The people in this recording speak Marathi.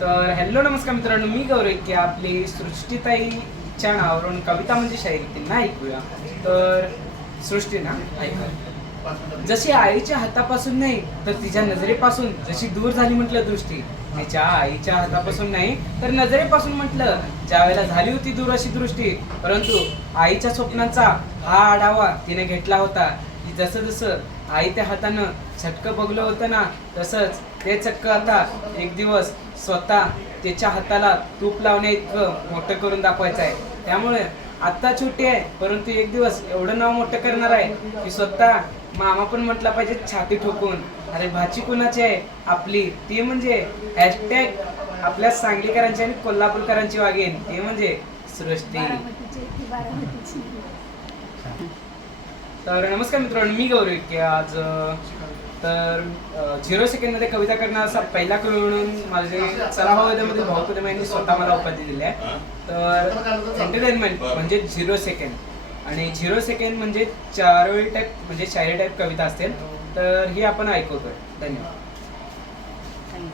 तर हॅलो नमस्कार मित्रांनो मी गौरव की आपली सृष्टीताईच्या नावावरून कविता म्हणजे शायरी त्यांना ऐकूया. तर सृष्टी ना ऐका जशी आईच्या हातापासून नाही तर तिच्या नजरेपासून जशी दूर झाली म्हटलं दृष्टी तिच्या आईच्या हातापासून नाही तर नजरेपासून म्हटलं ज्या वेळेला झाली होती दूर अशी दृष्टी परंतु आईच्या स्वप्नांचा हा आढावा तिने घेतला होता. की जसं जसं आई त्या हातानं चटकं बघलं होतं ना तसंच ते चक्क आता एक दिवस स्वतः त्याच्या हाताला तूप लावण्या इतकं मोठं करून दाखवायचं आहे. त्यामुळे आत्ता छोटी आहे परंतु एक दिवस एवढं नाव मोठं करणार आहे की स्वतः मामा पण म्हटला पाहिजे छाती ठोकून अरे भाची कुणाची आहे? आपली. ती म्हणजे हॅशटॅग आपल्या सांगलीकरांची आणि कोल्हापूरकरांची वागेन ते म्हणजे सृष्टी. तर नमस्कार मित्रांनो मी गौरव की आज तर झिरो सेकंडमध्ये कविता करणार असा पहिला कवी म्हणून माझे सलाहवाद्यामध्ये भाऊपदम यांनी स्वतः मला उपाधी दिली आहे. तर एंटरटेनमेंट म्हणजे झिरो सेकंड. आणि झिरो सेकंड म्हणजे चारोळी टाईप म्हणजे शायरी टाईप कविता असतील. तर ही आपण ऐकवतोय. धन्यवाद.